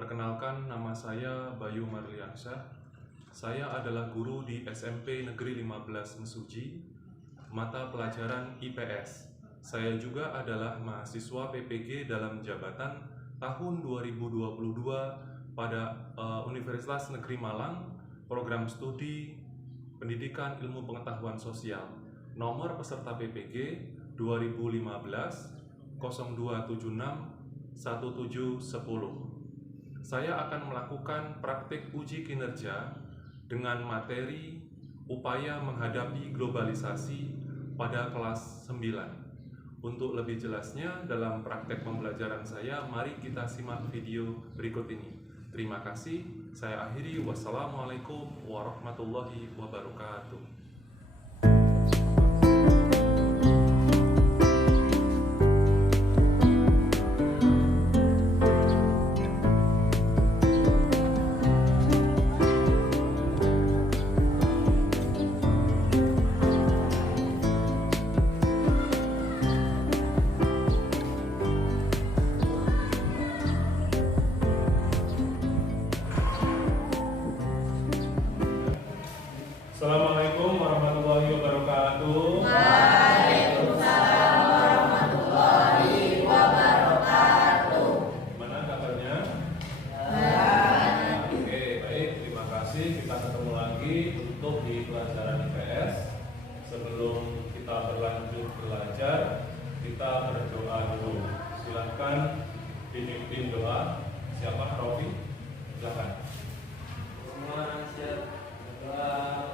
Perkenalkan, nama saya Bayu Marliansyah. Saya adalah guru di SMP Negeri 15 Mesuji, mata pelajaran IPS. Saya juga adalah mahasiswa PPG dalam jabatan tahun 2022 pada Universitas Negeri Malang, program studi Pendidikan Ilmu Pengetahuan Sosial. Nomor peserta PPG 2015 0276 1710. Saya akan melakukan praktik uji kinerja dengan materi upaya menghadapi globalisasi pada kelas 9. Untuk lebih jelasnya dalam praktek pembelajaran saya, mari kita simak video berikut ini. Terima kasih, saya akhiri. Wassalamualaikum warahmatullahi wabarakatuh. Assalamualaikum warahmatullahi wabarakatuh. Waalaikumsalam warahmatullahi wabarakatuh. Gimana kabarnya? Baik. Oke, baik. Terima kasih. Kita ketemu lagi untuk di pelajaran IPS. Sebelum kita berlanjut belajar, kita berdoa dulu. Silakan dipimpin doa. Siapa? Rofi? Silakan. Semua siap berdoa.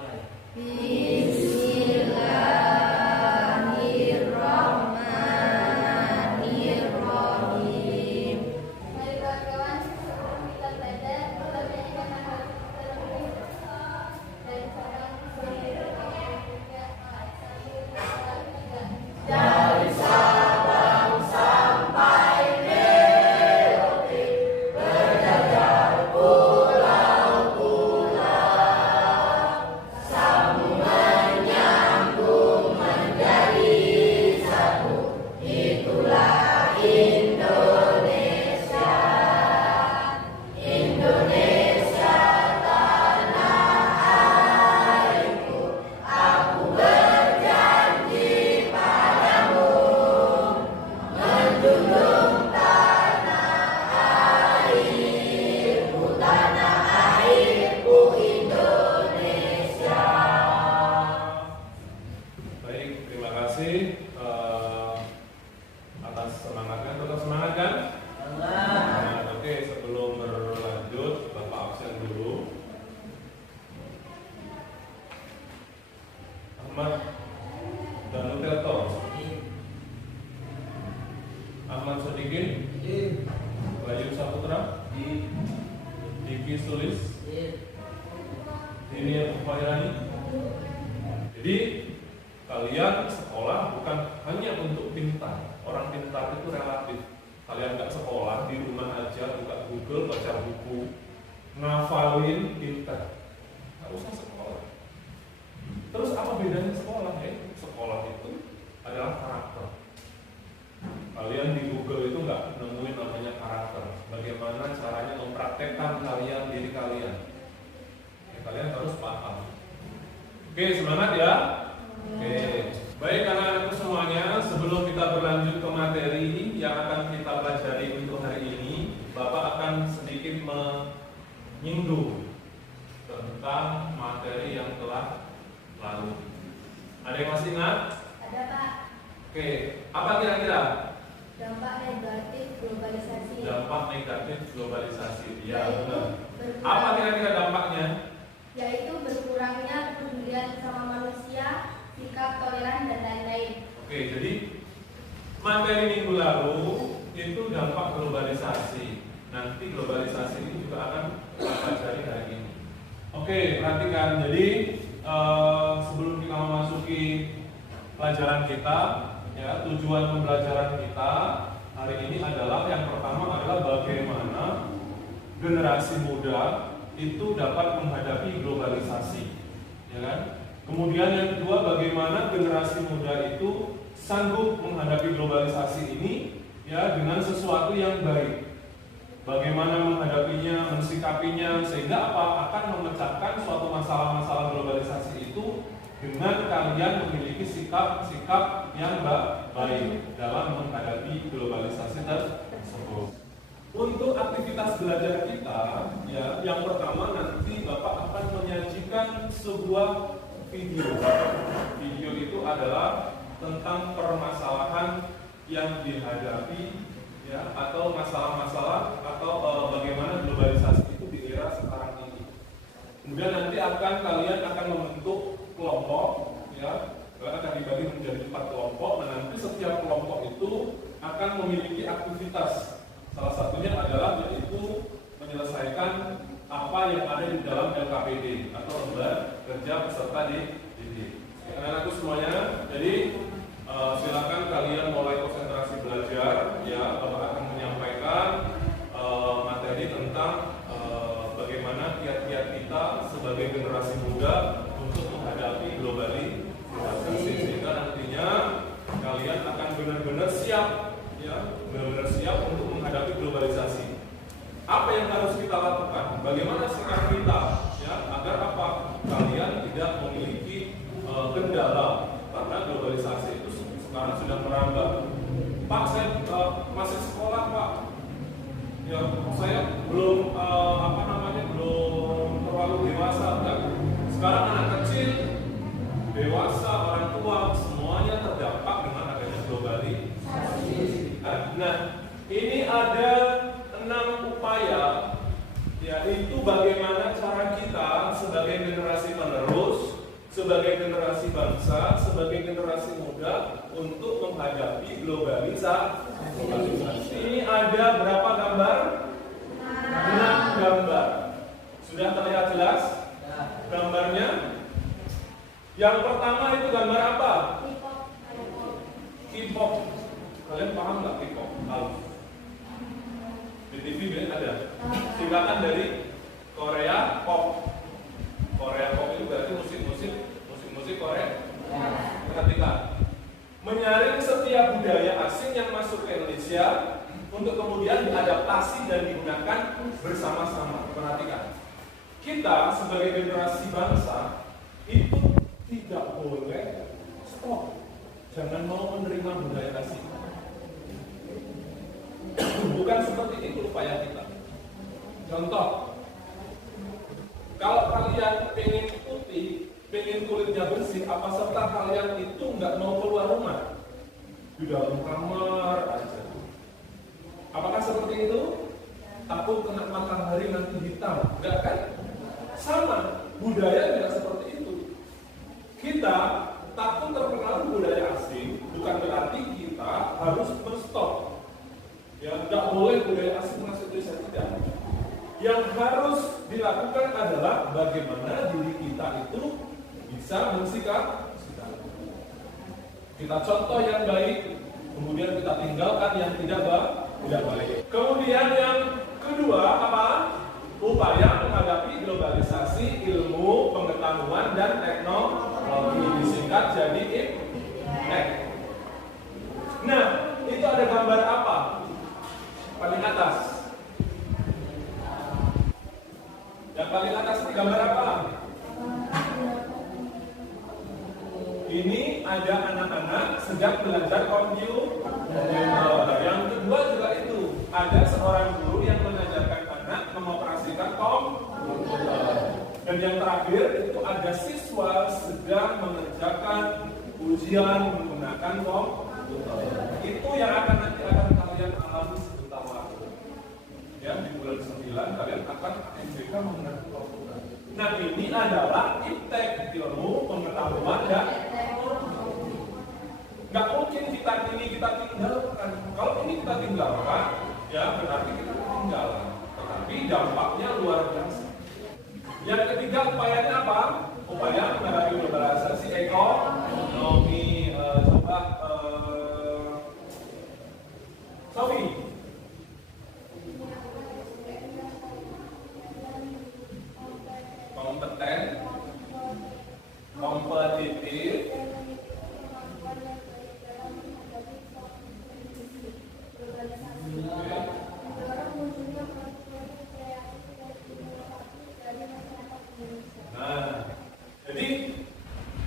Bismillahirrahmanirrahim. Mari kawan-kawan, sebelum kita belajar, bagaimana kita harus terlebih dari sekarang Dari Sabang sampai Merauke, berjajar pulau-pulau, sambung menyambung menjadi satu. Itulah Indonesia. Indonesia tanah airku, aku berjanji padamu, menjunjung tanah airku Indonesia. Baik, terima kasih atas semangatnya. Tetap semangat kan? Nah, oke, sebelum berlanjut, Bapak absen dulu. Ahmad Danutelto, Ahmad Sodikin, Bayu Saputra, Diki Sulis, Dini Upairani. Jadi kalian sekolah bukan hanya untuk pintar. Orang pintar itu relatif. Kalian nggak sekolah, di rumah aja buka Google, baca buku, ngafalin pintar. Nggak usah sekolah. Terus apa bedanya sekolah? Sekolah itu adalah karakter. Kalian di Google itu nggak nemuin namanya karakter. Bagaimana caranya mempraktekkan diri kalian. Kalian harus paham. Oke, semangat ya. Oke, baik anak-anakku semuanya. Sebelum kita berlanjut ke materi yang akan kita pelajari untuk hari ini, Bapak akan sedikit menyinggung tentang materi yang telah lalu. Ada yang masih ingat? Ada Pak, Oke, apa kira-kira? dampak negatif globalisasi. Dampak negatif globalisasi. Ya, Yaitu benar. berkurang- Apa kira-kira dampaknya? Yaitu berkurangnya kepedulian sama manusia, sikap toleran dan lain-lain. Oke, jadi materi minggu lalu itu dampak globalisasi. Nanti globalisasi ini juga akan kita pelajari hari ini. Oke, perhatikan. Jadi sebelum kita memasuki pelajaran kita, ya, tujuan pembelajaran kita hari ini adalah yang pertama adalah bagaimana generasi muda itu dapat menghadapi globalisasi, ya kan? Kemudian yang kedua, bagaimana generasi muda itu sanggup menghadapi globalisasi ini ya dengan sesuatu yang baik. Bagaimana menghadapinya mensikapinya, sehingga apa? Akan memecahkan suatu masalah-masalah globalisasi itu dengan kalian memiliki sikap-sikap yang baik dalam menghadapi globalisasi tersebut. Untuk aktivitas belajar kita, ya, yang pertama nanti Bapak akan menyajikan sebuah video. Video itu adalah tentang permasalahan yang dihadapi, ya, atau masalah-masalah atau bagaimana globalisasi itu di era sekarang ini. Kemudian nanti kalian akan membentuk kelompok, ya, akan dibagi menjadi 4 kelompok. Dan nanti setiap kelompok itu akan memiliki aktivitas. Salah satunya adalah yaitu menyelesaikan apa yang ada di dalam LKPD atau lembaga kerja peserta didik. Anak-anakku semuanya, jadi silakan kalian mulai konsentrasi belajar. Ya, Bapak akan menyampaikan materi tentang bagaimana kiat-kiat kita sebagai generasi muda untuk menghadapi globalisasi, sehingga nantinya kalian akan benar-benar siap, ya, benar-benar siap untuk menghadapi globalisasi. Apa yang harus kita lakukan? Bagaimana sikap kita, ya, agar apa? Kalian tidak memiliki kendala, karena globalisasi itu sekarang sudah merambah. Pak, saya masih sekolah, Pak. Ya, saya belum belum terlalu dewasa, kan? Sekarang anak kecil, dewasa, orang tua, semuanya terdampak dengan adanya globalisasi. Nah, ini ada 6 upaya, yaitu bagaimana cara kita sebagai generasi penerus, sebagai generasi bangsa, sebagai generasi muda untuk menghadapi globalisasi. Ini ada berapa gambar? 6 gambar. Sudah terlihat jelas gambarnya? Yang pertama itu gambar apa? K-pop. Kalian paham nggak K-pop? Tahu? Di TV ada. Singkatan dari Korea Pop. Korea Pop itu berarti musik Korea. Perhatikan. Menyaring setiap budaya asing yang masuk ke Indonesia untuk kemudian diadaptasi dan digunakan bersama-sama. Perhatikan. Kita sebagai generasi bangsa itu tidak boleh stop. Jangan mau menerima budaya asing. Bukan seperti itu upaya kita. Contoh, kalau kalian pengen putih, pengen kulitnya bersih, apa serta kalian itu nggak mau keluar rumah? Di dalam kamar aja. Apakah seperti itu? Takut kena matahari nanti hitam, enggak kan? Sama, budaya tidak seperti itu. Kita takut terpengaruh budaya asing, bukan berarti kita harus berstop. Ya, nggak boleh budaya asing masuk ke Indonesia, tidak. Yang harus dilakukan adalah bagaimana diri kita itu bisa mensikap. Kita contoh yang baik, kemudian kita tinggalkan yang tidak baik. Kemudian yang kedua apa? Upaya menghadapi globalisasi ilmu, pengetahuan, dan teknologi, disingkat jadi IPTEK. Nah, itu ada gambar apa? Paling atas. Yang paling atas ini gambar apa? Ini ada anak-anak sedang belajar komputer. Yang kedua juga itu, ada seorang guru yang mengajarkan anak mengoperasikan komputer. Dan yang terakhir itu ada siswa sedang mengerjakan ujian menggunakan komputer. Itu yang nanti akan kalian alami sebentar lagi. Ya, di bulan 9 kalian akan MBK menggunakan komputer. Nah, ini adalah IPTEK, ilmu pengetahuan dan nggak mungkin kita tinggalkan. Kalau ini kita tinggalkan, ya berarti kita ketinggalan. Tetapi dampaknya luar biasa. Yang ketiga upayanya apa? Upaya menghadapi globalisasi ekonomi. Sofi. Kompeten, kompetitif,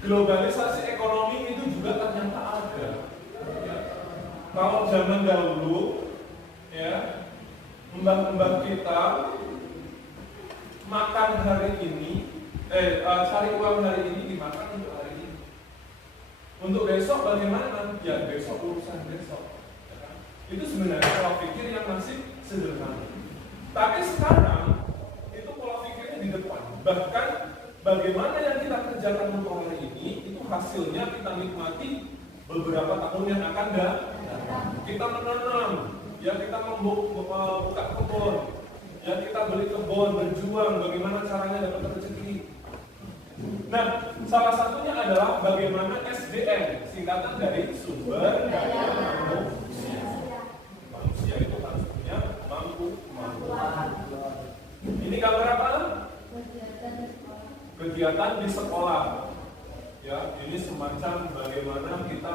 globalisasi ekonomi itu juga ternyata ada. Ya. Kalau zaman dahulu, ya, mbak-mbak kita makan hari ini, cari uang hari ini dimakan untuk hari ini. Untuk besok bagaimana? Ya besok urusan besok. Ya kan? Itu sebenarnya pola pikir yang masih sederhana. Tapi sekarang itu pola pikirnya di depan. Bahkan bagaimana yang kita kerjakan untuk hari ini itu hasilnya kita nikmati beberapa tahun yang akan datang. Kita menanam, ya kita buka kebun, ya kita beli kebun, berjuang bagaimana caranya dapat rezeki. Nah, salah satunya adalah bagaimana SDM, singkatan dari sumber daya manusia. Manusia itu harus punya kemampuan. Ini gambar apa? Kegiatan di sekolah. Ya, ini semacam bagaimana kita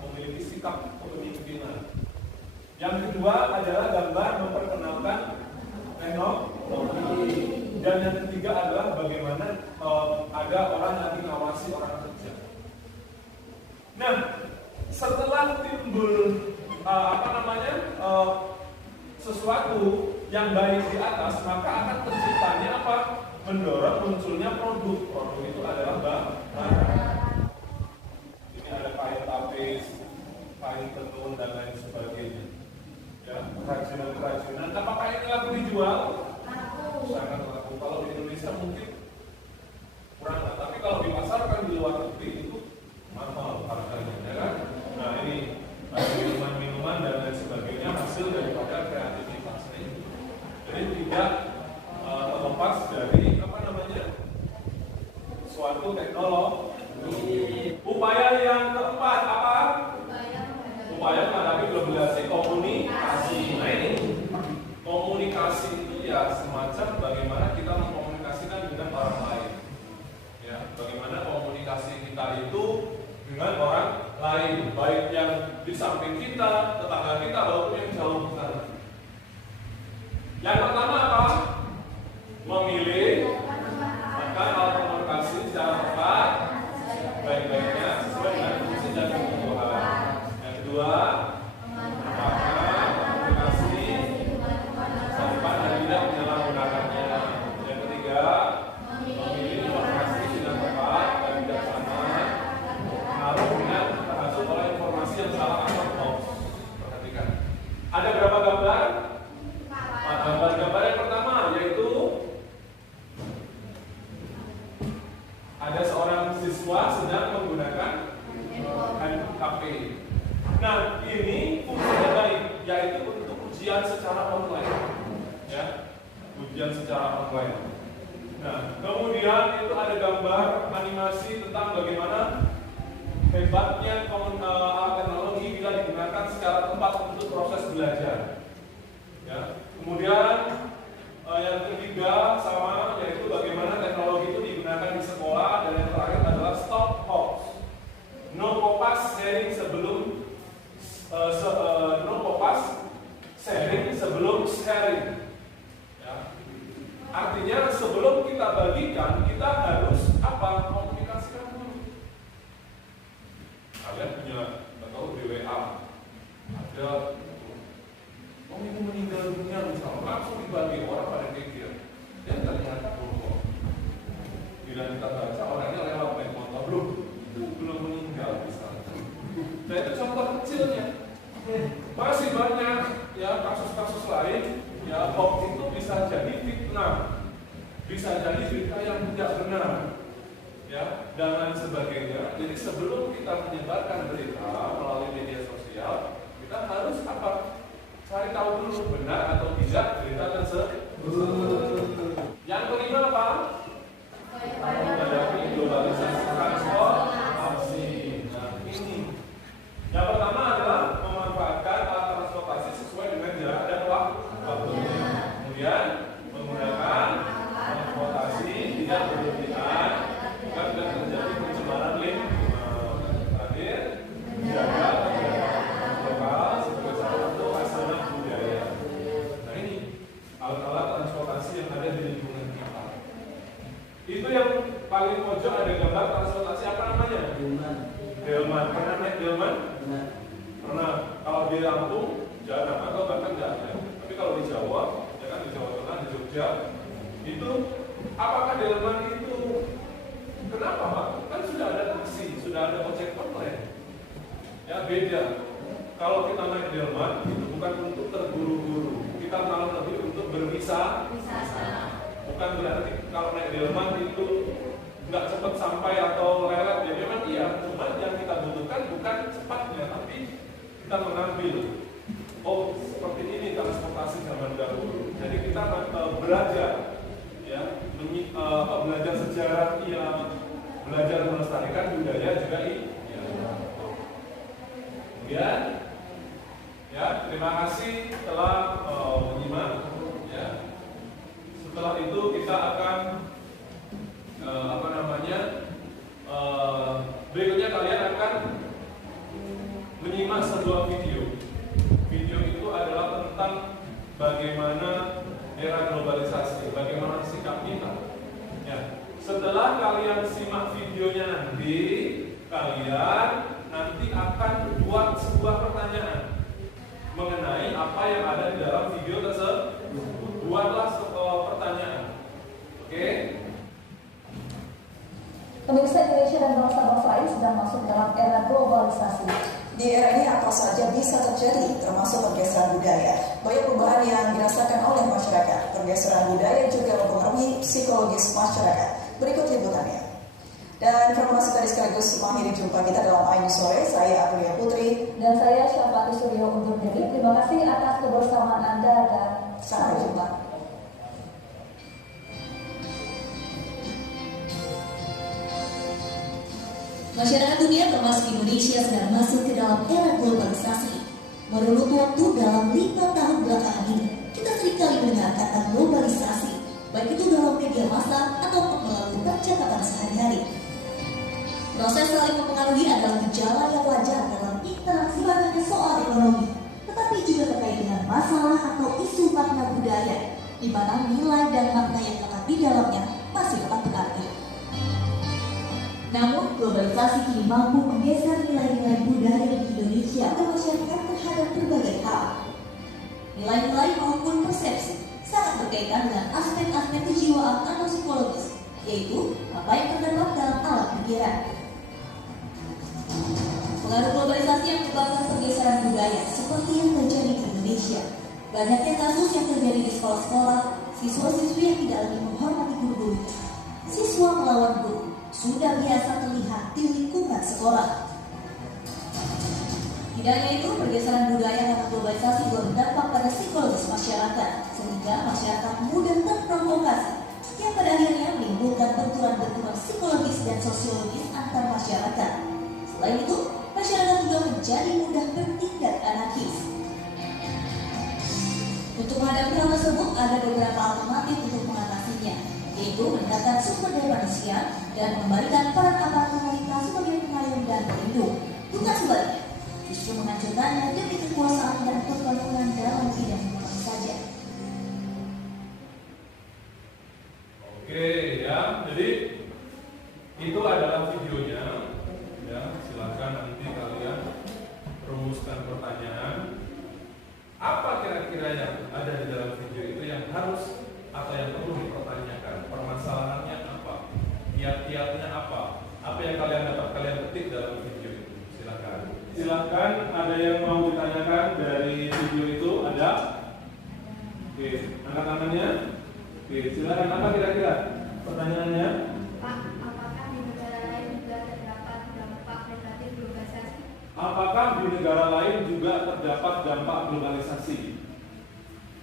memiliki sikap kepemimpinan. Yang kedua adalah gambar memperkenalkan teknologi. Dan yang ketiga adalah bagaimana ada orang yang mengawasi orang kerja. Nah, setelah timbul sesuatu yang baik di atas, maka akan terciptanya apa? Mendorong munculnya produk. Produk itu adalah barang. Ini ada kain tapis, kain tenun dan lain sebagainya. Ya, kerajinan-kerajinan. Apakah ini laku dijual? Sangat laku. Kalau di Indonesia mungkin kurang lah. Tapi kalau dipasarkan di luar negeri itu mahal harganya, ya kan? Nah ini minuman-minuman dan lain sebagainya hasil daripada kreativitas ini. Jadi tidak terlepas dari suatu teknologi. Upaya yang keempat apa? Upaya menghadapi globalisasi komunikasi. Nah ini komunikasi itu ya semacam bagaimana kita mengkomunikasikan dengan orang lain. Ya, bagaimana komunikasi kita itu dengan orang lain, baik yang di samping kita, tetangga kita, maupun yang jauh di sana. Yang pertama apa? Memilih alat komunikasi secara tepat, baik-baiknya sesuai dengan fungsi dan kebutuhan. Yang kedua, komunikasi tepat dan tidak menyalahgunakannya. Yang ketiga, memilih informasi dengan tepat dan bijaksana, harus dengan terhasut oleh informasi yang salah atau hoax. Perhatikan. Ada berapa gambar? Gambar yang pertama yaitu ada seorang siswa sedang menggunakan HP. Nah, ini fungsinya baik, yaitu untuk ujian secara online. Ya, ujian secara online. Nah, kemudian itu ada gambar animasi tentang bagaimana hebatnya teknologi bila digunakan secara tepat untuk proses belajar. Ya, kemudian yang ketiga sama yaitu bagaimana teknologi itu digunakan di sekolah, dan yang terakhir adalah stop hoax. No popas sharing sebelum sharing. Ya. Artinya sebelum kita bagikan kita harus apa? Komunikasikan dulu. Kalian punya atau di WA ada ini meninggal dunia misalnya, langsung dibagi orang pada pikir. Dan ternyata bila kita baca orangnya lewat naik motor, belum meninggal misalnya. Nah itu contoh kecilnya. Masih banyak ya kasus-kasus lain. Ya hoax itu bisa jadi fitnah, bisa jadi berita yang tidak benar, ya dan lain sebagainya. Jadi sebelum kita menyebarkan berita melalui media sosial, kita harus apa? Cari tahu dulu benar atau tidak berita tersebut. Yang kelima apa? Menghadapi globalisasi transportasi. Nah ini. Yang pertama adalah memanfaatkan alat transportasi sesuai dengan jarak dan waktunya. Kemudian menggunakan transportasi tidak berlebihan, bukan terjadi pencemaran lingkungan. Terakhir, menjaga lokal sebagai salah satu asana budaya. Nah ini alat-alat transportasi yang ada di lingkungan kita. Itu yang paling pojok ada gambar transportasi apa namanya? Delman. Pernah naik Delman? Pernah. Kalau di Lampung jarang atau bahkan nggak ada. Tapi kalau di Jawa, ya kan di Jawa Tengah, di Jogja, itu apakah Delman itu kenapa Pak? Kan sudah ada taksi, sudah ada ojek online. Ya beda. Kalau kita naik Delman itu bukan untuk terburu-buru. Kita malah lebih untuk berwisata. Bukan berarti kalau naik Delman itu nggak cepat sampai atau lelet. Ya memang iya. Cuma yang kita butuhkan bukan cepatnya, tapi kita mengambil. Oh seperti ini transportasi zaman dahulu. Jadi kita belajar, ya, belajar sejarah, iya, belajar melestarikan budaya juga iya. Kemudian, ya, terima kasih telah menyimak. Ya. Setelah itu kita akan berikutnya kalian akan menyimak sebuah video. Video itu adalah tentang bagaimana era globalisasi, bagaimana sikap kita. Ya. Setelah kalian simak videonya nanti, kalian nanti akan buat sebuah pertanyaan mengenai apa yang ada di dalam video tersebut. Buatlah sebuah pertanyaan. Oke? Pemirsa Indonesia dan bangsa-bangsa lain sedang masuk dalam era globalisasi. Di era ini apa saja bisa terjadi, termasuk pergeseran budaya. Banyak perubahan yang dirasakan oleh masyarakat. Pergeseran budaya juga mempengaruhi psikologis masyarakat. Berikut liputannya. Dan informasi tadi sekaligus mengakhiri jumpa kita dalam Ainu Sore. Saya Aprilia Putri Dan saya Syafati Suryo undur diri. Terima kasih atas kebersamaan Anda dan sampai jumpa. Masyarakat dunia termasuk Indonesia sedang masuk ke dalam era globalisasi. Menurut waktu dalam 5 tahun belakangan ini, kita seringkali mendengar kata globalisasi, baik itu dalam media massa atau melalui percakapan sehari-hari. Proses saling mempengaruhi adalah gejala yang wajar dalam interaksi bukan hanya soal ekonomi, tetapi juga terkait dengan masalah atau isu makna budaya, di mana nilai dan makna yang terkandung di dalamnya masih dapat berarti. Namun, globalisasi kini mampu menggeser nilai-nilai budaya di Indonesia ke masyarakat terhadap berbagai hal. Nilai-nilai maupun persepsi sangat berkaitan dengan aspek-aspek kejiwaan atau psikologis, yaitu apa yang terdapat dalam alat pikiran. Pengaruh globalisasi yang menyebabkan pergeseran budaya seperti yang terjadi di Indonesia. Banyaknya kasus yang terjadi di sekolah-sekolah, siswa-siswi yang tidak lagi menghormati guru-gurunya. Siswa melawan guru sudah biasa terlihat di lingkungan sekolah. Tidak hanya itu, pergeseran budaya karena globalisasi juga berdampak pada psikologis masyarakat, sehingga masyarakat mudah terprovokasi, yang pada akhirnya menimbulkan benturan-benturan psikologis dan sosiologis antar masyarakat. Selain itu, masyarakat juga menjadi mudah bertindak anarkis. Untuk menghadapi hal tersebut, ada beberapa alternatif untuk mengatasinya, yaitu meningkatkan sumber daya manusia dan memberikan peran aparat pemerintah sebagai pengayom dan pelindung. Bukan sebaliknya, justru menghancurkannya demi kekuasaan dan pembangunan dalam bidang ekonomi saja. Oke ya, jadi itu adalah videonya. Ya, silakan nanti kalian rumuskan pertanyaan. Apa kira-kira yang ada di dalam video itu yang harus atau yang perlu dipertanyakan? Permasalahannya apa? Kiat-kiatnya apa? Apa yang kalian dapat kalian ketik dalam video itu? Silakan. Silakan, ada yang mau ditanyakan dari video itu? Ada? Oke, angkat tangannya. Oke, silakan. Apa kira-kira pertanyaannya? Pak, apakah di negara lain juga terdapat dampak negatif globalisasi? Apakah di negara lain juga terdapat dampak globalisasi?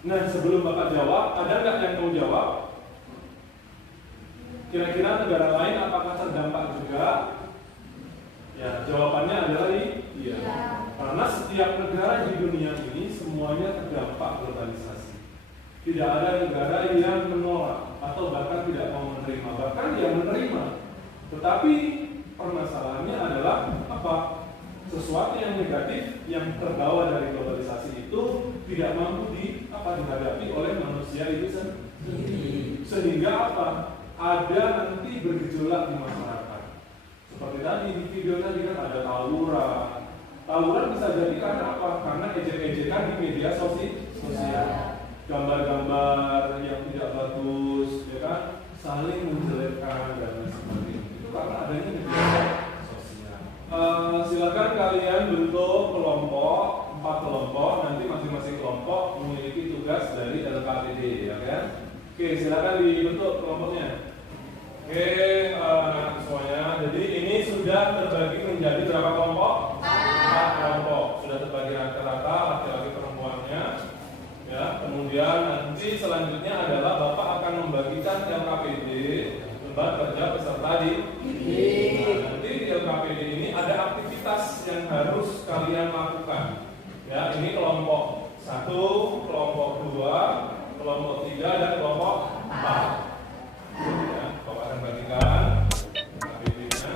Nah, sebelum Bapak jawab, ada nggak yang mau jawab? Kira-kira negara lain apakah terdampak juga? Ya, jawabannya adalah iya. Karena setiap negara di dunia ini semuanya terdampak globalisasi. Tidak ada negara yang menolak atau bahkan tidak mau menerima, bahkan yang menerima. Tetapi permasalahannya adalah apa? Sesuatu yang negatif yang terbawa dari globalisasi itu tidak mampu dihadapi oleh manusia itu sendiri. Sehingga apa? ada nanti bergejolak di masyarakat. Seperti tadi di video tadi kan ada tawuran. Tawuran bisa jadi karena apa? Karena ejek-ejekan di media sosial. Gambar-gambar yang tidak bagus, ya kan? Saling menjelekkan dan lain sebagainya. Itu karena adanya media sosial. Silakan kalian bentuk kelompok, 4 kelompok. Nanti masing-masing kelompok memiliki tugas dari LKPD, ya kan? Oke, silakan dibentuk kelompoknya. Oke, anak semuanya. Jadi ini sudah terbagi menjadi berapa kelompok? 4 kelompok. Sudah terbagi rata-rata laki-laki perempuannya. Ya, kemudian nanti selanjutnya adalah Bapak akan membagikan LKPD, lembar kerja peserta didik. Nah, nanti di LKPD ini ada aktivitas yang harus kalian lakukan. Ya, ini kelompok 1, kelompok 2, kelompok 3 dan kelompok 4. Ya, Bapak akan bagikan LKPD-nya.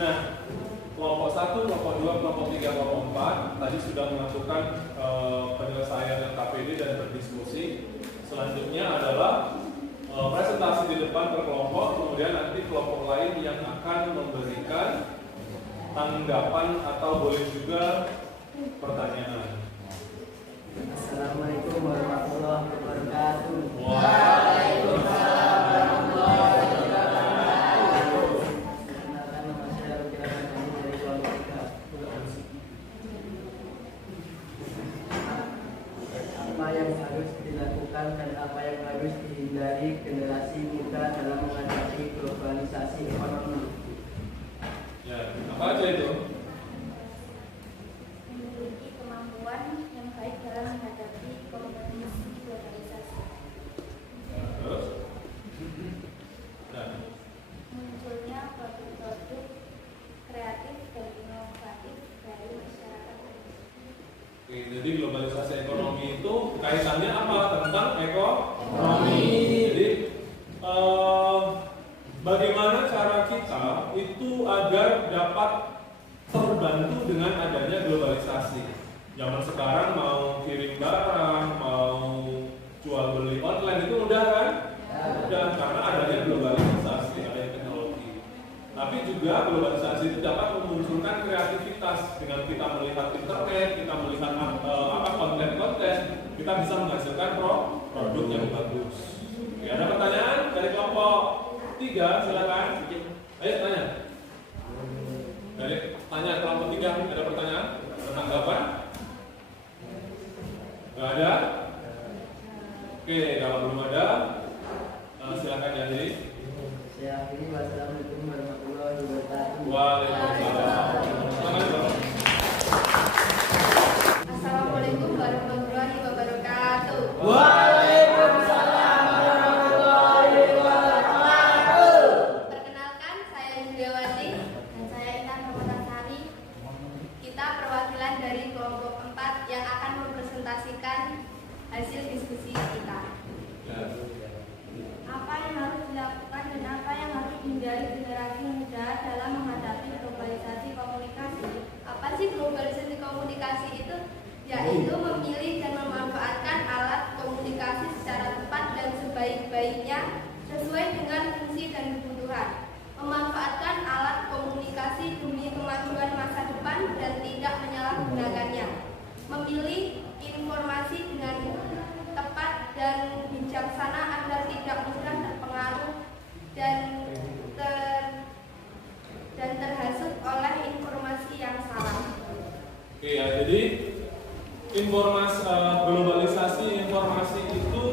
Nah, kelompok 1, kelompok 2, kelompok 3, kelompok 4 tadi sudah melakukan penyelesaian LKPD dan berdiskusi. Selanjutnya adalah presentasi di depan per kelompok, kemudian nanti kelompok lain yang akan memberikan tanggapan atau boleh juga pertanyaan. Assalamualaikum warahmatullahi wabarakatuh. Waalaikumsalam warahmatullahi wabarakatuh. Perkenalkan, nama saya Rukil Rahmadi dari kelompok 3. Apa yang harus dilakukan dan apa yang harus dihindari generasi muda dalam menghadapi globalisasi ekonomi? Ya, apa aja itu? Memiliki kemampuan yang baik dalam menghadapi kompetisi globalisasi. Terus? Nah, Munculnya produk-produk kreatif dan inovatif dari masyarakat. oke, jadi globalisasi ekonomi itu kaitannya apa? Tentang ekonomi. Jadi bagaimana cara kita itu agar dapat terbantu dengan adanya globalisasi. Zaman sekarang mau kirim barang, mau jual beli online itu mudah kan? Mudah, karena ada 3 silakan. Ayo tanya. Dari tanya kelompok 3 ada pertanyaan? Tanggapan? Nggak ada? Oke, kalau belum ada, silakan ya jadi. Saya akhiri. Wassalamualaikum warahmatullahi wabarakatuh. Waalaikumsalam. Assalamualaikum warahmatullahi wabarakatuh. Waalaikumsalam warahmatullahi wabarakatuh. Perkenalkan, saya Juliawati dan saya Intan Ramadhani. Kita perwakilan dari kelompok 4 yang akan mempresentasikan hasil diskusi kita. Apa yang harus dilakukan dan apa yang harus dihindari generasi muda dalam menghadapi globalisasi komunikasi? Apa sih globalisasi komunikasi itu? Yaitu memilih dan memanfaatkan alat komunikasi secara tepat dan sebaik-baiknya sesuai dengan fungsi dan kebutuhan. Memanfaatkan alat komunikasi demi kemajuan masa depan dan tidak menyalahgunakannya. Memilih informasi dengan tepat dan bijaksana agar tidak mudah terpengaruh dan terhasut oleh informasi yang salah. Oke ya, jadi informasi globalisasi informasi itu,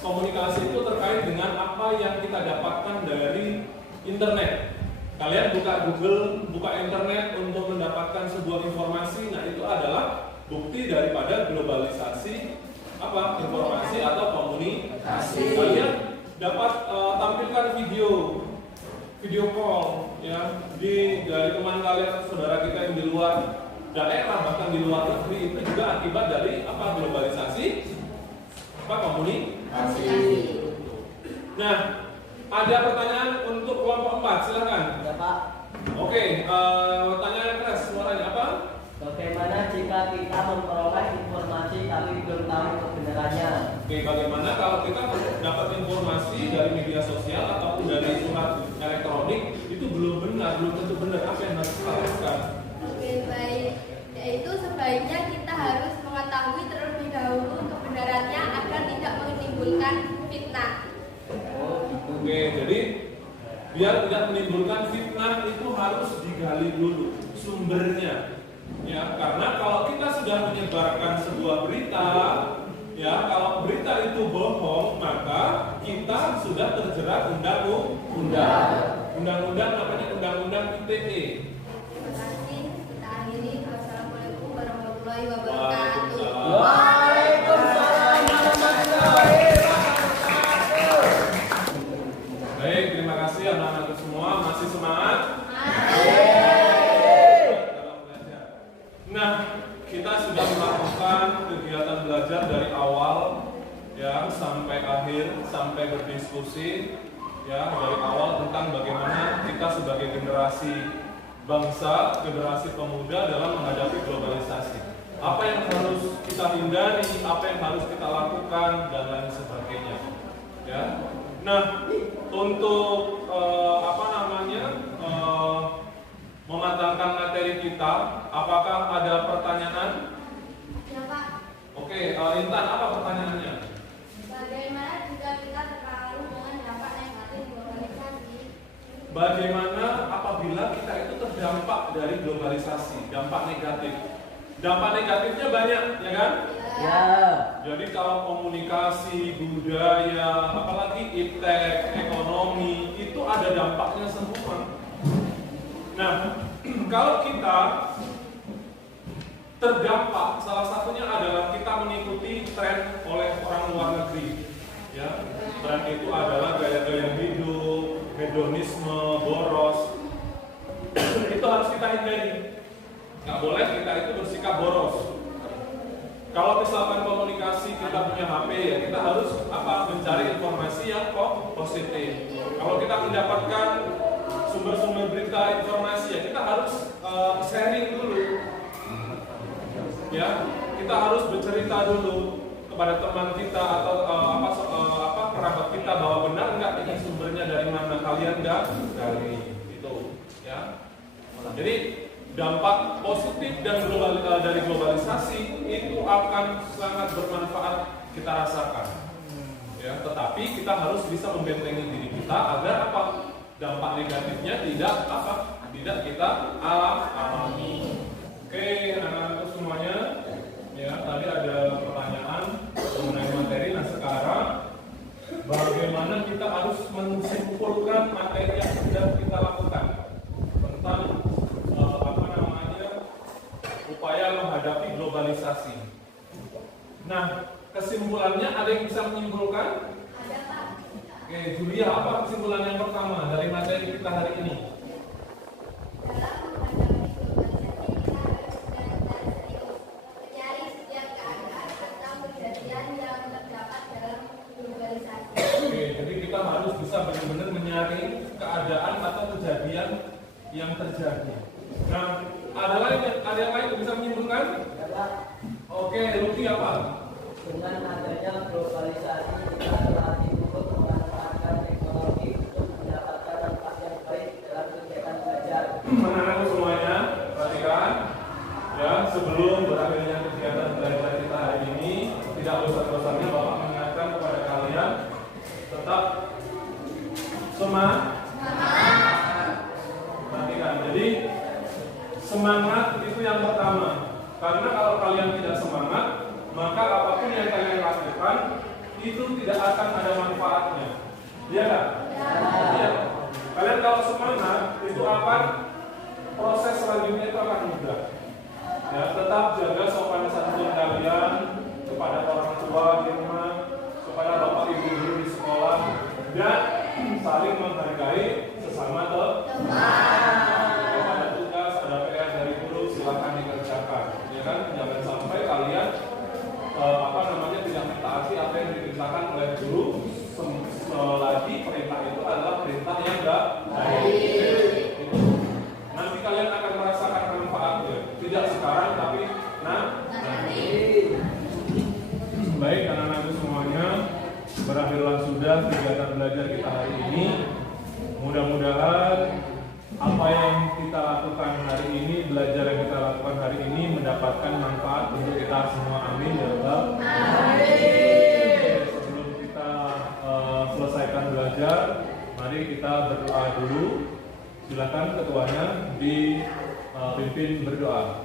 komunikasi itu terkait dengan apa yang kita dapatkan dari internet. Kalian buka Google, buka internet untuk mendapatkan sebuah informasi, nah itu adalah bukti daripada globalisasi apa? Informasi atau komunikasi. Kalian dapat tampilkan video call ya dari teman kalian, saudara kita yang di luar daerah, bahkan di luar negeri, itu juga akibat dari apa? Globalisasi apa? Komunikasi. Nah, ada pertanyaan untuk kelompok 4, silakan. Ya Pak. Oke, pertanyaan keras, suaranya apa? Bagaimana jika kita memperoleh informasi tapi belum tahu kebenarannya? Oke, bagaimana kalau kita dapat informasi dari media sosial ataupun dari surat elektronik itu belum benar, belum tentu benar, apa yang harus kita lakukan? Oke, baik. Yaitu sebaiknya kita harus mengetahui terlebih dahulu kebenarannya agar tidak menimbulkan fitnah. Oke, jadi biar tidak menimbulkan fitnah itu harus digali dulu sumbernya. Ya, karena kalau kita sudah menyebarkan sebuah berita, ya, kalau berita itu bohong, maka kita sudah terjerat undang-undang namanya Undang-Undang ITE. Terima kasih. Kita akhiri. Wassalamualaikum warahmatullahi wabarakatuh. Waalaikumsalam warahmatullahi wabarakatuh. Baik, terima kasih anak-anak semua. Masih semangat? Nah, kita sudah melakukan kegiatan belajar dari awal ya sampai akhir, sampai berdiskusi ya dari awal tentang bagaimana kita sebagai generasi bangsa, generasi pemuda dalam menghadapi globalisasi. Apa yang harus kita hindari, apa yang harus kita lakukan dan lain sebagainya. Ya. Nah, untuk mematangkan materi kita, apakah ada pertanyaan? Ya, Pak. Oke, Intan, apa pertanyaannya? Bagaimana jika kita terpengaruh dengan dampak negatif globalisasi? Bagaimana apabila kita itu terdampak dari globalisasi, dampak negatif? Dampak negatifnya banyak, ya kan? Ya. Jadi kalau komunikasi, budaya, apalagi iptek, ekonomi, itu ada dampaknya semua. Nah, kalau kita terdampak, salah satunya adalah kita mengikuti tren oleh orang luar negeri. Ya, tren itu adalah gaya-gaya hidup, hedonisme, boros. Itu harus kita hindari. Nggak boleh kita itu bersikap boros. Kalau misalkan komunikasi kita punya HP, ya kita harus mencari informasi yang positif. Kalau kita mendapatkan sumber-sumber berita informasi, ya kita harus sharing dulu. Ya, kita harus bercerita dulu kepada teman kita atau kerabat kita bahwa benar nggak ini sumbernya dari mana, kalian nggak dari itu. Ya, jadi dampak positif dan dari globalisasi itu akan sangat bermanfaat kita rasakan. Ya, tetapi Tapi kita harus bisa membentengi diri kita agar apa? Dampak negatifnya tidak kita alami. Oke, anak-anakku semuanya, ya tadi ada pertanyaan mengenai materi. Nah sekarang bagaimana kita harus menyimpulkan materi yang sudah kita lakukan tentang upaya menghadapi globalisasi. Nah, kesimpulannya ada yang bisa menyimpulkan? Ada, Pak. Oke, Julia, apa kesimpulan yang pertama dari materi kita hari ini? Dalam menghadapi globalisasi kita harus benar-benar serius mencari setiap keadaan atau kejadian yang terdapat dalam globalisasi. Oke, jadi kita harus bisa benar-benar menyaring keadaan atau kejadian yang terjadi. Nah, ada yang lain yang bisa menyimpulkan? Oke, Luki apa? Dengan adanya globalisasi, kita telah dituntut memanfaatkan teknologi untuk mendapatkan dampak yang baik dalam kegiatan belajar. Anak-anakku semuanya, perhatikan ya, sebelum berakhirnya kegiatan belajar kita hari ini, tidak bosan-bosannya Bapak mengingatkan kepada kalian tetap semangat. Perhatikan, jadi semangat itu yang pertama. Karena kalau kalian tidak semangat, maka apapun yang kalian lakukan itu tidak akan ada manfaatnya. Iya kan? Iya. Kalian kalau semangat itu akan proses selanjutnya itu akan mudah. Ya, tetap jaga sopan santun kalian kepada orang tua di rumah, kepada bapak ibu guru di sekolah, dan saling menghargai sesama teman. Ada tugas, ada PR dari guru, silakan dikerjakan. Ya kan? Jangan sampai kalian tidak mentaati apa yang diperintahkan oleh guru, selagi perintah itu adalah perintah yang enggak baik. Nanti kalian akan merasakan manfaatnya, tidak sekarang tapi nanti. Baik anak-anakku semuanya, berakhirlah sudah kegiatan belajar kita hari ini. Mudah-mudahan apa yang kita lakukan hari ini, belajar yang kita lakukan hari ini mendapatkan manfaat untuk kita semua. Amin ya Rabbal alamin. Sebelum kita selesaikan belajar, mari kita berdoa dulu. Silakan ketuanya dipimpin berdoa.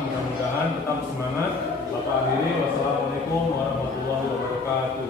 Mudah-mudahan tetap semangat. Bapak akhiri, wassalamualaikum warahmatullahi wabarakatuh.